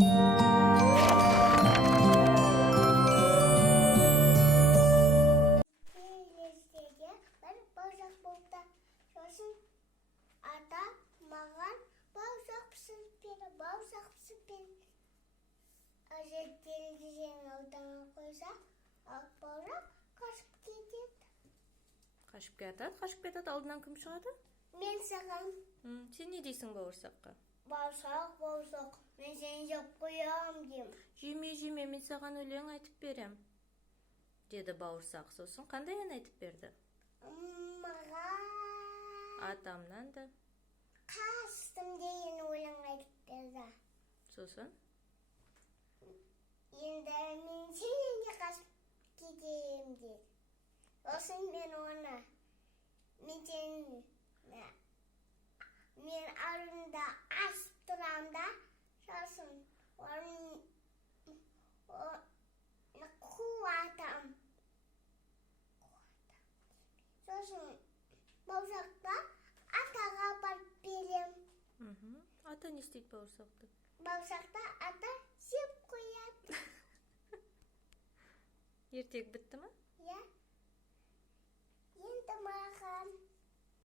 Келестегі бір бауырсақ болыпты. Сосын ата маған бауырсақ пісіріп берді. Бауырсақ пісіріп берді. Телевизордың алдына қойса, бауырсақ қашып кетеді. Қашып кетеді. Алдынан кім шығады? Мен саған. Сен не дейсің бауырсаққа? Бауырсақ. Мен сені жеп қоям деймін. Жеме, мен саған өлең айтып берем, деді бауырсақ. Сосын қандай ән айтып берді? Маған Атамнан да. қастым деген өлең айтып берді. Сосын? Енді мен сенен қашып кетем деді. Сосын мен оны мен алдында ашып тұрам да, сосын оны қуатам. Сосын бауырсақты атаға апарып берем. Ата не істейді бауырсақты? Бауырсақты ата жеп қояды. Ертек бітті ма? Иә. Енді маған